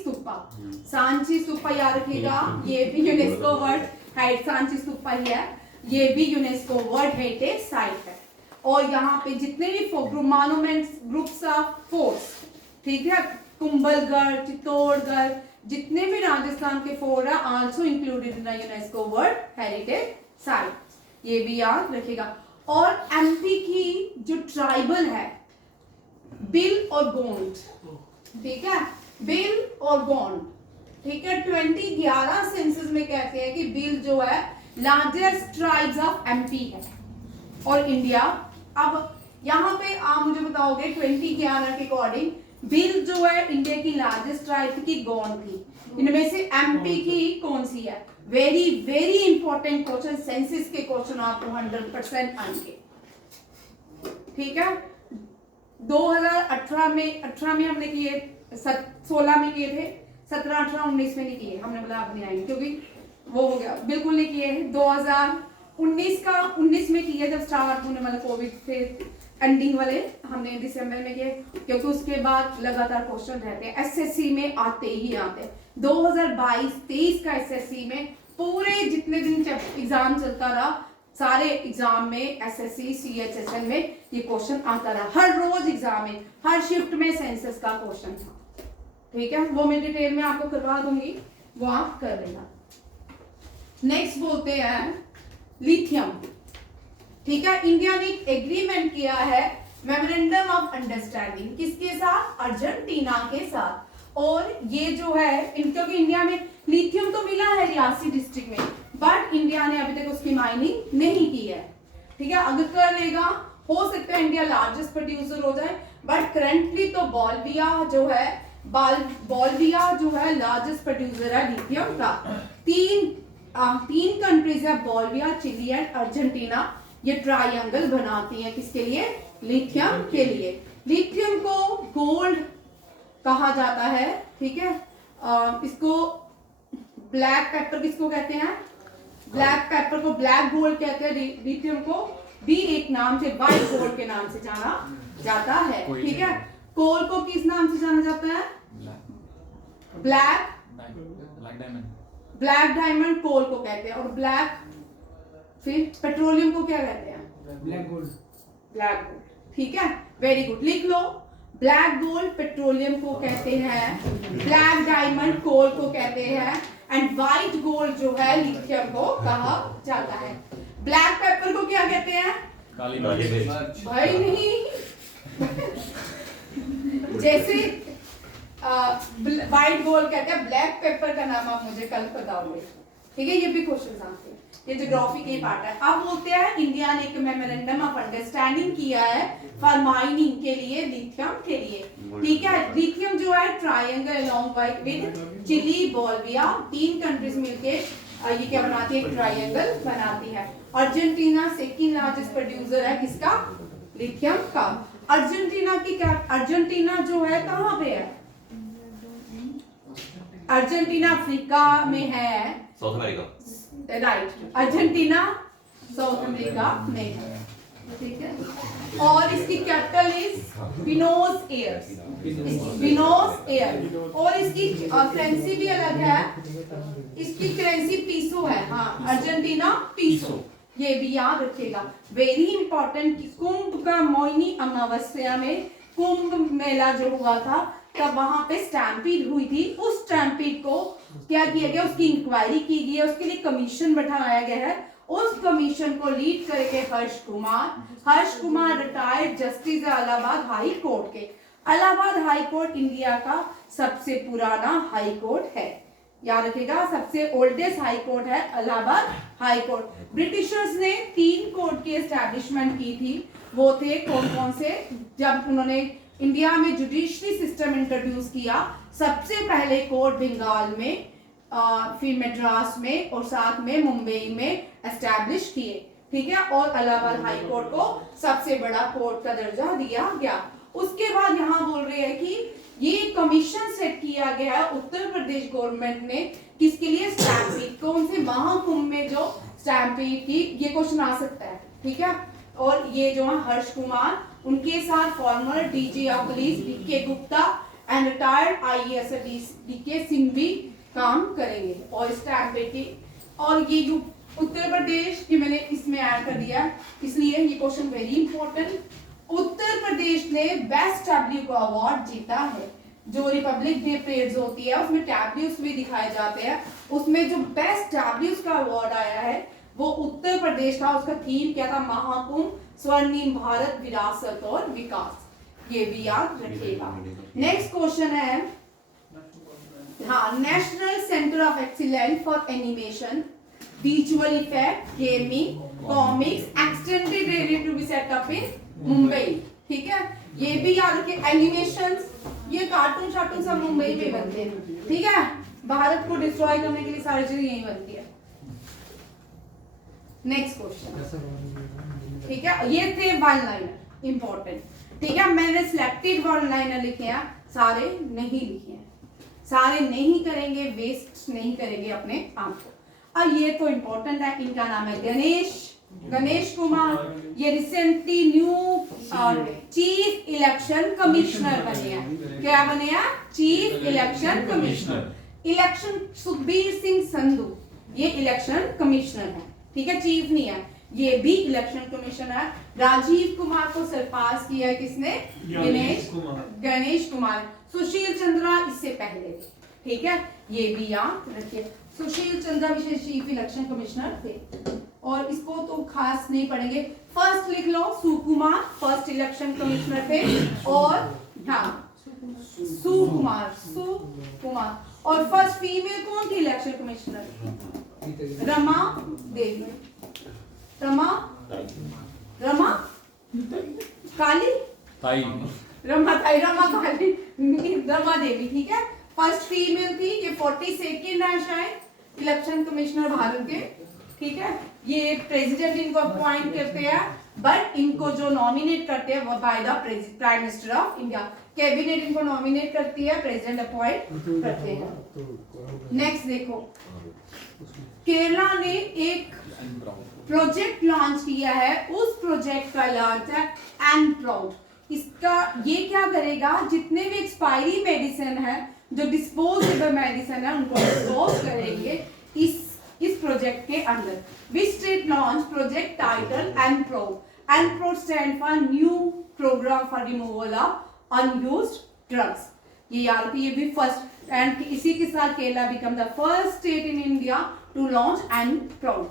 स्तूपा याद रखिएगा, ये भी UNESCO world heritage, Sanchi stupa ही है, ये भी यूनेस्को वर्ल्ड हेरिटेज साइट है। और यहाँ पे जितने भी मॉन्यूमेंट्स, ग्रुप्स ऑफ फोर्ट्स, ठीक है, कुंभलगढ़, चित्तौड़गढ़, जितने भी राजस्थान के फोर्ट है, also included in UNESCO world heritage site, ये भी याद रखिएगा। और MP की जो ट्राइबल है बिल और गोंड, ठीक है, बिल और गोंड, ठीक है, 2011 सेंसस में कहते हैं कि बिल जो है लार्जेस्ट ट्राइब्स ऑफ MP है और इंडिया। अब यहाँ पे आप मुझे बताओगे 2011 के अकॉर्डिंग बिल जो है इंडिया की लार्जेस्ट ट्राइब की गोंड थी, इनमें से MP की कौन सी है? Very very important question, census के क्वेश्चन आपको 100% आएंगे। ठीक है, 2018 में हमने किए, 16 में किए थे, 17, 18, 19 में नहीं किए, हमने बोला अब नहीं आएंगे क्योंकि वो हो गया, बिल्कुल नहीं किए। 19 में किया जब स्टार्ट होने वाला कोविड से एंडिंग वाले हमने दिसंबर में किए, क्योंकि उसके बाद लगातार क्वेश्चन रहते हैं एसएससी में आते ही आते हैं। 2022-23 का एसएससी में पूरे जितने दिन एग्जाम चलता रहा सारे एग्जाम में एसएससी सीएचएसएल में ये क्वेश्चन आता रहा, हर रोज एग्जाम में, हर शिफ्ट में सेंसस का क्वेश्चन था। ठीक है, वो मैं डिटेल में आपको करवा दूंगी, वो आप कर लेना। नेक्स्ट बोलते हैं लिथियम। ठीक है, इंडिया ने एक एग्रीमेंट किया है मेमोरेंडम ऑफ अंडरस्टैंडिंग, किसके साथ? अर्जेंटीना के साथ। और ये जो है क्योंकि इंडिया में लिथियम तो मिला है रियासी डिस्ट्रिक्ट में, बट इंडिया ने अभी तक उसकी माइनिंग नहीं की है। ठीक है, अगर कर लेगा हो सकता है इंडिया लार्जेस्ट प्रोड्यूसर हो जाए, बट करंटली तो बोलिविया जो है लार्जेस्ट प्रोड्यूसर है लिथियम का। तीन कंट्रीज है बोलिविया, चिली एंड अर्जेंटीना, ये ट्रायंगल बनाती हैं किसके लिए? लिथियम के लिए। लिथियम को गोल्ड कहा जाता है। ठीक है, इसको ब्लैक पेपर किसको कहते हैं? ब्लैक पेपर को ब्लैक गोल्ड कहते हैं। लिथियम को भी एक नाम से व्हाइट गोल्ड के नाम से जाना जाता है। ठीक है, कोल को किस नाम से जाना जाता है? ब्लैक डायमंड कोल को कहते हैं। और फिर पेट्रोलियम को क्या कहते हैं? Black gold. ठीक है, वेरी गुड, लिख लो। ब्लैक गोल्ड पेट्रोलियम को कहते हैं, ब्लैक डायमंड कोल को कहते हैं, एंड व्हाइट गोल्ड जो है लिथियम को कहा जाता है। ब्लैक पेपर को क्या कहते हैं? काली मिर्च। भाई नहीं जैसे व्हाइट गोल्ड कहते हैं, ब्लैक पेपर का नाम आप मुझे कल बताओगे। ठीक है, ये भी क्वेश्चन आते हैं, ये ज्योग्राफी के पार्ट है। अब बोलते हैं इंडिया ने एक मेमोरेंडम ऑफ अंडरस्टैंडिंग किया है फॉर माइनिंग के लिए, लिथियम के लिए। ठीक है, लिथियम जो है triangle along with Chile, Bolivia, 3 countries मिलके ये क्या बनाती है? ट्रायंगल बनाती है। अर्जेंटीना सेकंड लार्जेस्ट प्रोड्यूसर है किसका? लिथियम का। अर्जेंटीना जो है कहाँ पे है? अर्जेंटीना अफ्रीका में है, south America. Right, Argentina south America में है। ठीक है, और इसकी कैपिटल इज बिनोस एयर्स, और इसकी करेंसी भी अलग है, इसकी करेंसी पीसो है। हाँ, अर्जेंटीना पीसो, ये भी याद रखिएगा, वेरी इंपॉर्टेंट। कुंभ का मोहिनी अमावस्या में कुंभ मेला जो हुआ था तब वहां पे स्टैम्पीड हुई थी। उस स्टैम्पीड को क्या किया गया? उसकी इंक्वायरी की गई है, उसके लिए कमीशन बैठाया गया है। उस कमीशन को लीड करके Harsh Kumar retired justice Allahabad high court के। इलाहाबाद हाई कोर्ट इंडिया का सबसे पुराना हाई कोर्ट है, याद रखिएगा, सबसे ओल्डेस्ट हाई कोर्ट है इलाहाबाद हाई कोर्ट। ब्रिटिशर्स ने 3 कोर्ट की एस्टैब्लिशमेंट की थी, वो थे कौन से? जब उन्होंने इंडिया में जुडिशरी सिस्टम इंट्रोड्यूस किया, सबसे पहले कोर्ट बंगाल में, फिर मद्रास में और साथ में मुंबई में एस्टैब्लिश किए। ठीक है, और इलाहाबाद हाई कोर्ट को सबसे बड़ा कोर्ट का दर्जा दिया गया। उसके बाद यहाँ बोल रहे हैं कि ये कमीशन सेट किया गया है उत्तर प्रदेश गवर्नमेंट ने, किसके लिए? स्टैम्पीड, कौन से? महाकुंभ में जो स्टैम्पीड की, ये क्वेश्चन आ सकता है। ठीक है, और ये जो है हर्ष कुमार, उनके साथ former DG of police DK Gupta and retired IAS DK Singh भी काम करेंगे। और स्टैम्पीड की, और ये उत्तर प्रदेश की मैंने इसमें ऐड कर दिया, इसलिए ये question very important. Uttar Pradesh ने बेस्ट टैब्ल्यू का अवार्ड जीता है। जो रिपब्लिक डे परेड्स होती है उसमें टैब्ल्यूज भी दिखाए जाते हैं, उसमें जो बेस्ट टैब्ल्यूज का अवार्ड आया है वो उत्तर प्रदेश का। उसका थीम क्या था? महाकुंभ, स्वर्णिम भारत, विरासत और विकास। ये भी याद रखिएगा। नेक्स्ट क्वेश्चन है, हाँ, national centre of excellence for animation, visual effect, gaming, comics, extended area to be set up in Mumbai. ठीक है, ये भी याद रखिए। एनिमेशंस, ये कार्टून शार्टून सब मुंबई में बनते हैं। ठीक है, भारत को डिस्ट्रॉय करने के लिए सारी चीजें यही बनती है। नेक्स्ट क्वेश्चन, ठीक है, ये थे वन लाइनर इंपॉर्टेंट। ठीक है, मैंने सिलेक्टेड वन लाइनर लिखे हैं, सारे नहीं लिखे हैं, सारे नहीं करेंगे, वेस्ट नहीं करेंगे अपने आप को। अब ये तो इम्पोर्टेंट है, इनका नाम है गणेश कुमार। ये recently new chief election commissioner बने हैं। क्या बने हैं? Chief election commissioner. Election Sukhbir Singh Sandhu ये इलेक्शन कमिश्नर है, ठीक है, चीफ नहीं है, ये भी इलेक्शन कमिश्नर है। राजीव कुमार को सरपास किया है किसने? गणेश कुमार। सुशील चंद्रा इससे पहले, ठीक है, ये भी याद रखिए। सुशील चंद्रा विशेष चीफ इलेक्शन कमिश्नर थे, और इसको तो खास नहीं पढ़ेंगे। फर्स्ट लिख लो, सुकुमार फर्स्ट इलेक्शन कमिश्नर थे, और हाँ सुकुमार। और फर्स्ट फीमेल कौन थी इलेक्शन कमिश्नर? रमा देवी। रमा काली रमा देवी, ठीक है, फर्स्ट फीमेल थी। ये 42nd है शायद इलेक्शन कमिश्नर भारत के, ठीक है। ये प्रेसिडेंट इनको अपॉइंट करते हैं, बट इनको जो नॉमिनेट करते हैं वो by the prime minister of India. Cabinet इनको नॉमिनेट करती है, प्रेसिडेंट अपॉइंट करते हैं। नेक्स्ट देखो, केरला ने एक प्रोजेक्ट लॉन्च किया है, उस प्रोजेक्ट का लॉन्च है एंड प्राउड। इसका ये क्या करेगा, जितने भी एक्सपायरी मेडिसिन है, जो डिस्पोजेबल मेडिसिन है, उनको डिस्पोज करेंगे इस प्रोजेक्ट के अंदर। Which state launch project title and proud stand for new programme for removal of unused drugs. ये याद रखिए, ये भी फर्स्ट, एंड इसी के साथ Kerala become the first state in India to launch and proud.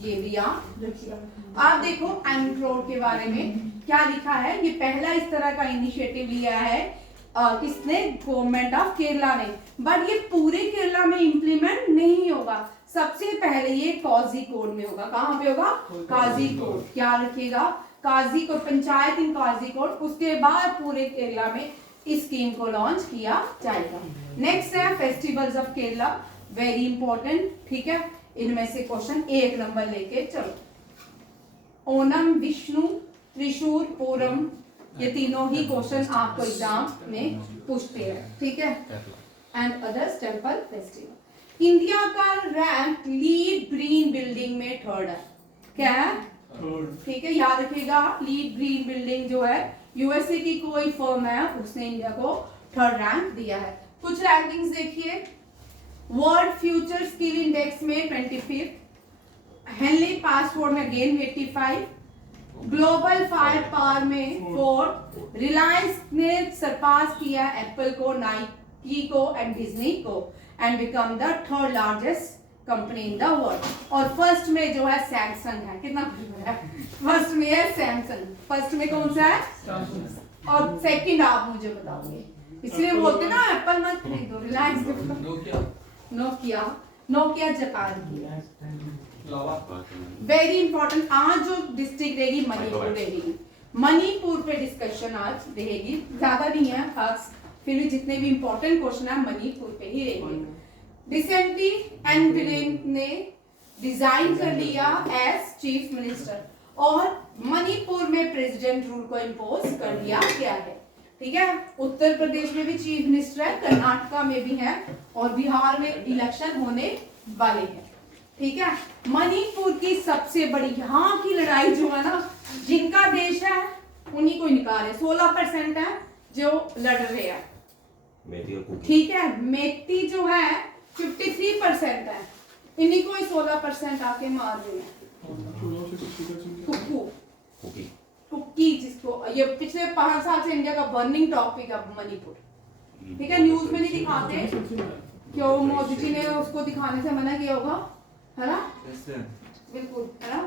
ये भी याद रखिए। आप देखो एंड प्राउड के बारे में क्या लिखा है। ये पहला इस तरह का इनिशिएटिव लिया है किसने? गवर्नमेंट ऑफ केरला ने, बट ये पूरे केरला में इंप्लीमेंट नहीं होगा। सबसे पहले ये काजीकोड में होगा। कहाँ पे होगा? काजीकोड। क्या रखिएगा? काजीकोड, पंचायत इन काजीकोड। उसके बाद पूरे केरला में इस स्कीम को लॉन्च किया जाएगा। नेक्स्ट है festivals of Kerala, very important, ठीक है। इनमें से क्वेश्चन 1 नंबर लेके चलो। ओनम, विष्णु, त्रिशूल, पूरम, ये तीनों ही क्वेश्चन आपको एग्जाम में पूछते हैं, ठीक है। And others temple festival. India का रैंक लीड ग्रीन बिल्डिंग में 3rd है। क्या है? ठीक है, याद रखिएगा। लीड ग्रीन बिल्डिंग जो है यूएसए की कोई फर्म है, उसने इंडिया को 3rd रैंक दिया है। कुछ रैंकिंग्स देखिए। वर्ल्ड फ्यूचर स्किल इंडेक्स में 25, हेनली पासपोर्ट में अगेन 85, ग्लोबल फायर पावर में 4, रिलायंस ने सरपास किया एप्पल को, नाइकी को एंड डिज्नी को, and become the 3rd largest company in the world. और फर्स्ट में जो है सैमसंग है। कितना है? फर्स्ट में है सैमसंग। फर्स्ट में कौन सा है? और सेकंड आप मुझे बताओगे, इसलिए बोलते ना एप्पल मत खरीदो, रिलायंस। नोकिया जापान की। वेरी इंपॉर्टेंट, आज जो डिस्ट्रिक्ट रहेगी मणिपुर रहेगी। मणिपुर पे डिस्कशन आज रहेगी, ज्यादा नहीं है खास, फिर भी जितने भी इंपॉर्टेंट क्वेश्चन है मणिपुर पे ही रहेंगे। रिसेंटली एन बिरेन ने डिजाइन कर लिया एज चीफ मिनिस्टर, और मणिपुर में प्रेसिडेंट रूल को इम्पोज कर दिया गया है, ठीक है। उत्तर प्रदेश में भी चीफ मिनिस्टर है, कर्नाटका में भी है, और बिहार में इलेक्शन होने वाले हैं, ठीक है। मणिपुर की सबसे बड़ी यहाँ की लड़ाई जो है ना, जिनका देश है उन्हीं को निकाले। 16% है जो लड़ रहे हैं, ठीक है। मेती जो है 53% है, इन्हीं को ही 16% आके मार रहे हैं। कुकी जिसको, ये पिछले 5 साल से इंडिया का बर्निंग टॉपिक है मणिपुर, ठीक है। न्यूज में नहीं दिखाते, क्यों? मोदी जी ने उसको दिखाने से मना किया होगा, है ना? बिल्कुल, है ना।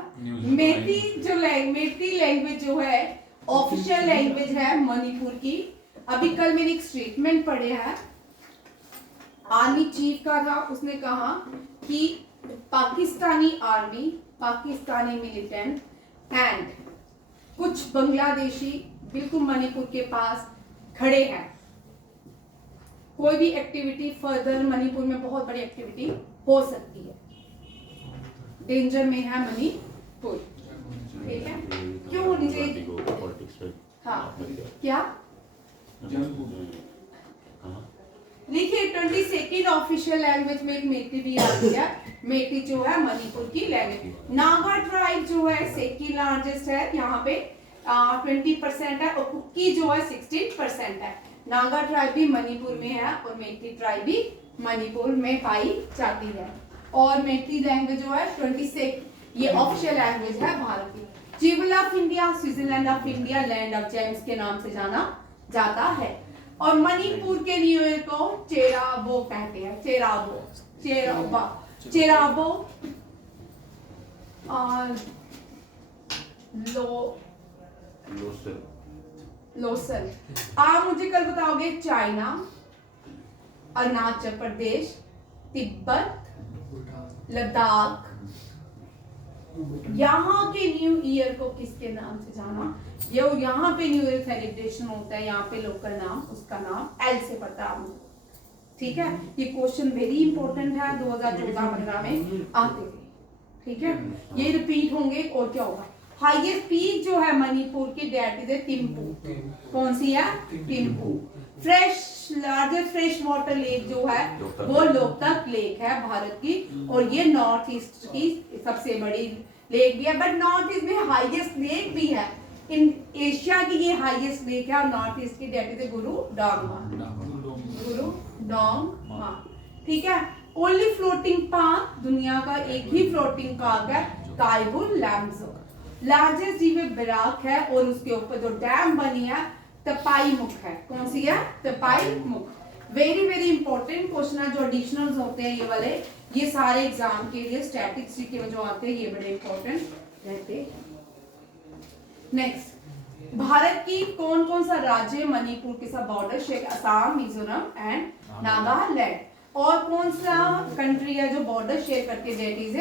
मेती जो मेती लैंग्वेज जो है ऑफिशियल लैंग्वेज है मणिपुर की। अभी कल मैंने एक स्टेटमेंट पढ़े है, आर्मी चीफ का था, उसने कहा कि Pakistani army, Pakistani militant and कुछ बांग्लादेशी बिल्कुल मणिपुर के पास खड़े हैं। कोई भी एक्टिविटी फर्दर मणिपुर में बहुत बड़ी एक्टिविटी हो सकती है, डेंजर में है मणिपुर, ठीक है। क्यों होनी चाहिए? हाँ, क्या लिखिए 22nd ऑफिशियल लैंग्वेज में एक मेटी भी आती है। मेटी जो है मणिपुर की लैंग्वेज। नागा ट्राइब जो है सेकी लार्जेस्ट है, यहाँ पे 20% है, और कुकी जो है 16% है। नागा ट्राइब भी मणिपुर में है और मेटी ट्राइब भी मणिपुर में पाई जाती है। और मेटी लैंग्वेज जो है 26, ये ऑफिशियल लैंग्वेज है भारत की। Jewel of India, Switzerland of India, land of James के नाम से जाना जाता है। और मणिपुर के न्यू ईयर को चेराबो कहते हैं। चेराबो और लोसल। आप मुझे कल बताओगे चाइना, अरुणाचल प्रदेश, तिब्बत, लद्दाख, यहाँ के न्यू ईयर को किसके नाम से जाना? ये यहाँ पे न्यू ईयर सेलिब्रेशन होता है, यहाँ पे लोकल नाम, उसका नाम एल से पता है आपको, ठीक है। ये क्वेश्चन वेरी इंपॉर्टेंट है, 2014-15 में आते थे, ठीक है। ये रिपीट होंगे। और क्या होगा? हाईएस्ट पीक जो है मणिपुर की, दैट इज टिम्पू। कौन सी है? Tempo. Largest fresh water lake जो है वो लोकतक लेक है भारत की, और ये नॉर्थ ईस्ट की सबसे बड़ी लेक भी है। बट नॉर्थ ईस्ट में हाईएस्ट लेक भी है, इन एशिया की ये हाईएस्ट लेक है। और नॉर्थ ईस्ट की दैट इज गुरु डोंगमा, ठीक है। ओनली फ्लोटिंग पार्क, दुनिया का एक ही फ्लोटिंग पार्क है, काइबुल लैम्जो। लार्जेस्ट रिवर बराक है, और उसके ऊपर जो डैम बनी है तपाई मुख है। कौन सी है? तपाई मुख। वेरी वेरी इंपॉर्टेंट क्वेश्चन है, जो एडिशनल्स होते हैं ये वाले, ये सारे एग्जाम के लिए स्टैटिस्टिक्स के जो आते हैं ये बड़े इंपॉर्टेंट रहते हैं। नेक्स्ट, भारत की कौन कौन सा राज्य मणिपुर के साथ border share? Assam, Mizoram and Nagaland. और कौन सा कंट्री है जो बॉर्डर शेयर करके, दैट इज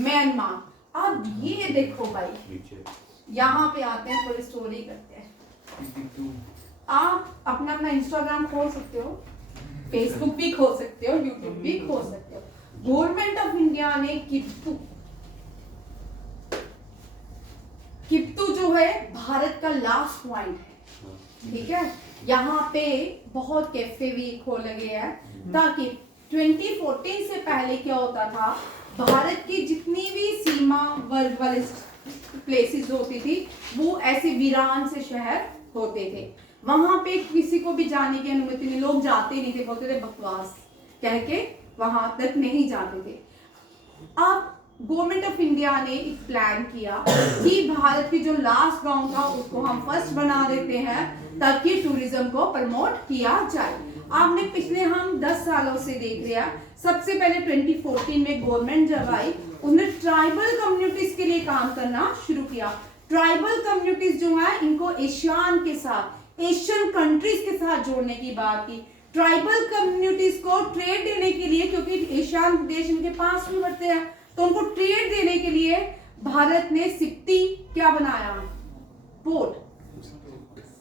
म्यांमार। अब ये देखो भाई, यहाँ पे आते हैं, थोड़ी स्टोरी करते हैं। आप अपना अपना इंस्टाग्राम खोल सकते हो, फेसबुक भी खोल सकते हो, यूट्यूब भी खोल सकते हो। गवर्नमेंट ऑफ इंडिया ने किप्तू जो है भारत का लास्ट पॉइंट है, ठीक है। यहाँ पे बहुत कैफे भी खोले गए हैं, ताकि 2014 से पहले क्या होता था, भारत की जितनी भी सीमा वर्ग वाले प्लेसेस होती थी वो ऐसे वीरान से शहर होते थे। वहां पे किसी को भी जाने की अनुमति नहीं, लोग जाते नहीं थे, बोलते थे बकवास कह के वहां तक नहीं जाते थे। अब गवर्नमेंट ऑफ इंडिया ने एक प्लान किया कि भारत की जो लास्ट गांव था उसको हम फर्स्ट बना देते हैं, ताकि टूरिज्म को प्रमोट किया जाए। आपने पिछले हम 10 सालों से देख रहे हैं, सबसे पहले 2014 में गवर्नमेंट जब आई, उसने ट्राइबल कम्युनिटीज के लिए काम करना शुरू किया। ट्राइबल कम्युनिटीज जो है इनको एशियन के साथ, एशियन कंट्रीज के साथ जोड़ने की बात की। ट्राइबल कम्युनिटीज को ट्रेड देने के लिए, क्योंकि एशियन देश इनके पास में पड़ते हैं, तो उनको ट्रेड देने के लिए भारत ने सिप्ती क्या बनाया? पोर्ट।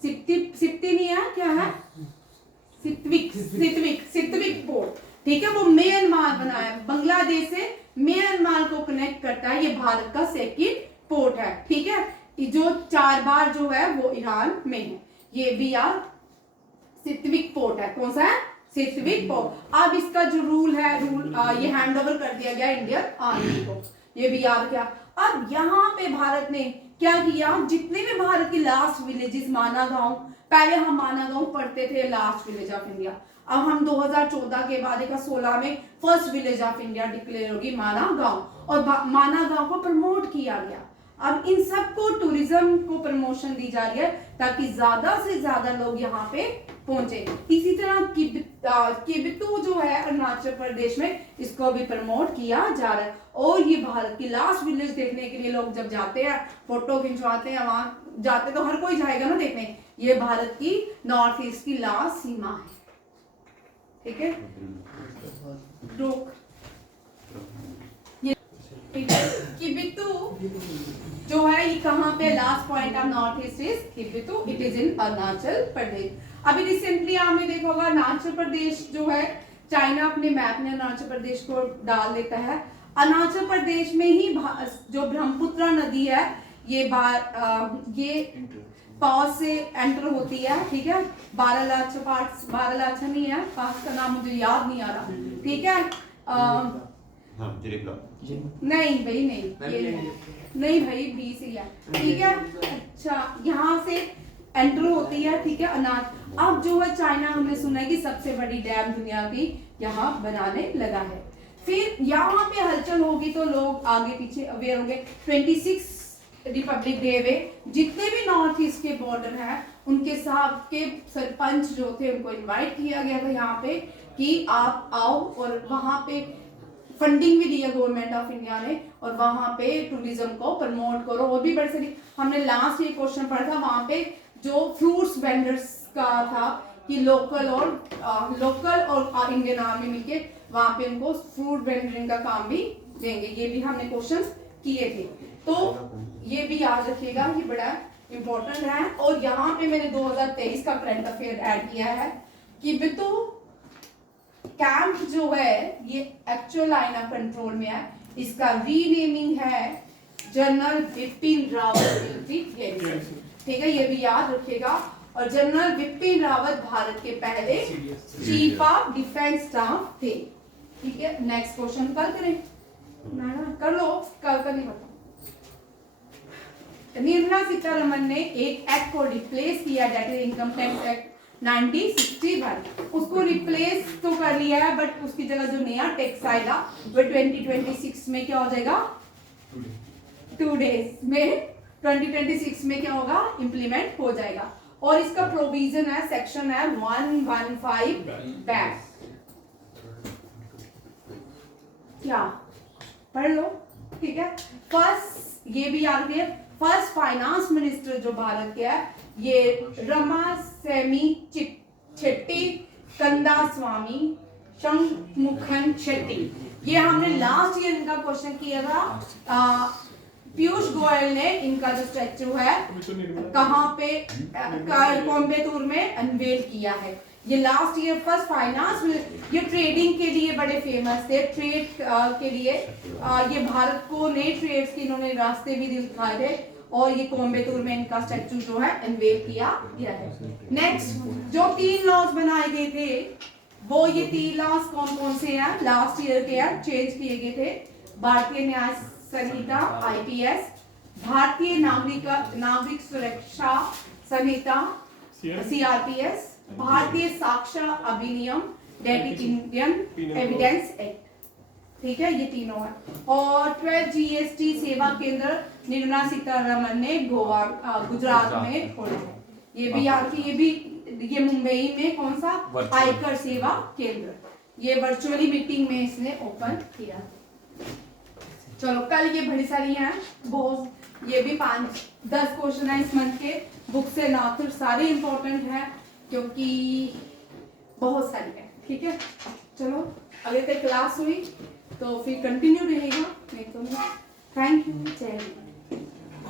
सिप्ती नहीं है, क्या है? सित्विक पोर्ट, ठीक है। वो म्यांमार बनाया, बांग्लादेश से म्यांमार को कनेक्ट करता है, ये भारत का सेकंड पोर्ट है, ठीक है। जो 4 बार जो है वो ईरान में है, ये भी यार सित्विक पोर्ट है। कौन सा है? सित्विक पोर्ट। अब इसका जो रूल है, ये हैंड ओवर कर दिया गया इंडियन आर्मी को, ये भी याद किया। अब यहाँ पे भारत ने क्या किया, जितने भी भारत के लास्ट विलेजेस, माना गांव, पहले हम माना गांव पढ़ते थे लास्ट विलेज ऑफ इंडिया, अब हम 2014 के बाद 16 में first village of India declare होगी माना गांव, और माना गांव को प्रमोट किया गया। अब इन सबको टूरिज्म को प्रमोशन दी जा रही है, ताकि ज्यादा से ज्यादा लोग यहाँ पे पहुंचे। इसी तरह किबितू जो है अरुणाचल प्रदेश में, इसको भी प्रमोट किया जा रहा है। और ये भारत की लास्ट विलेज देखने के लिए लोग जब जाते हैं, फोटो खिंचवाते हैं, वहां जाते तो हर कोई जाएगा ना देखने, ये भारत की नॉर्थ ईस्ट की लास्ट सीमा है, ठीक है। रोक किबितू जो है ये कहाँ पे, last point of north east is Kibithu, it is in Arunachal Pradesh. अभी रिसेंटली आपने देखा होगा अरुणाचल प्रदेश जो है, चाइना अपने मैप में अरुणाचल प्रदेश को डाल देता है। अरुणाचल प्रदेश में ही जो ब्रह्मपुत्र नदी है, ये पास से एंटर होती है, ठीक है। 12 लाख पार्ट्स, 12 लाख नहीं है, पास का नाम मुझे याद नहीं आ रहा, ठीक है। हाँ जिरिप्ला नहीं भाई नहीं, ये नहीं भाई 20 ही है, ठीक है। अच्छा, यहाँ से एंटर होती है, ठीक है, अनाज। अब जो है चाइना, हमने सुना है कि सबसे बड़ी डैम दुनिया की यहाँ बनाने लगा है। फिर यहाँ पे हलचल होगी तो लोग आगे पीछे अवेयर होंगे। 26 रिपब्लिक डे में जितने भी नॉर्थ ईस्ट के बॉर्डर हैं उनके साथ के सरपंच जो थे उनको इनवाइट किया गया था यहाँ पे कि आप आओ, और वहाँ पे फंडिंग भी दिया गवर्नमेंट ऑफ इंडिया ने, और वहाँ पे टूरिज्म को प्रमोट करो। और भी बड़ी सारी, हमने लास्ट ये क्वेश्चन पढ़ा था, वहाँ पे जो फ्रूट्स वेंडर्स का था कि लोकल और इंडियन आर्मी मिलके वहाँ पे उनको फ्रूट वेंडरिंग का काम भी देंगे। ये भी हमने क्वेश्चंस किए थे, तो ये भी याद रखिएगा, ये बड़ा इम्पोर्टेंट है। और यहाँ पे मैंने 2023 का करंट अफेयर ऐड किया है कि बितु कैंप जो है ये एक्चुअल लाइन ऑफ कंट्रोल में है, इसका रीनेमिंग है general Bipin Rawat military garrison, ठीक है, ये भी याद रखिएगा। और जनरल बिपिन रावत भारत के पहले चीफ ऑफ डिफेंस स्टाफ थे, ठीक है। नेक्स्ट क्वेश्चन कल करें ना, कर लो, कल का नहीं पता। निर्मला सीतारमन ने एक एक्ट को रिप्लेस किया, that is income tax act 1961। उसको रिप्लेस तो कर लिया है, बट उसकी जगह जो नया टैक्स आएगा वो 2026 में क्या हो जाएगा, 2 डेज में 2026 में क्या होगा, इम्प्लीमेंट हो जाएगा। और इसका प्रोविजन है, सेक्शन है 115 बैक, क्या पढ़ लो, ठीक है। फर्स्ट, ये भी याद रखिए, फर्स्ट फाइनेंस मिनिस्टर जो भारत के है ये रमासेमी शेट्टी कंदा स्वामी शंमुखन शेट्टी। ये हमने लास्ट ईयर इनका क्वेश्चन किया था। पीयूष गोयल ने इनका जो स्टैचू है कहाँ पे, कोयम्बटूर में अनवेल किया है। ये लास्ट ईयर फर्स्ट फाइनेंस, ये ट्रेडिंग के लिए बड़े फेमस थे, ट्रेड के लिए ये भारत को नए ट्रेड्स के इन्होंने रास्ते भी दिखाए थे, और ये कोयम्बटूर में इनका स्टैचू जो है अनवेल किया गया है। नेक्स्ट, जो 3 लॉज बनाए गए थे वो ये 3 लॉज कौन कौन से हैं, लास्ट ईयर के हैं, चेंज किए गए थे। भारतीय न्याय संहिता IPS, भारतीय नागरिक सुरक्षा संहिता CRPS, भारतीय साक्ष्य अधिनियम that is Indian evidence act, ठीक है, ये तीनों है। और 12 GST सेवा केंद्र निर्मला सीतारमन ने गोवा गुजरात में खोला है। ये भी याद कि ये मुंबई में कौन सा आयकर सेवा केंद्र, ये वर्चुअली मीटिंग में इसने ओपन किया। चलो कल ये बड़ी सारी हैं बहुत, ये भी 5-10 क्वेश्चन है इस मंथ के बुक से ना, तो सारे इंपॉर्टेंट हैं क्योंकि बहुत सारी है, ठीक है। चलो अगले तक क्लास हुई तो फिर कंटिन्यू रहेगा, नहीं तो थैंक यू, जय हिंद।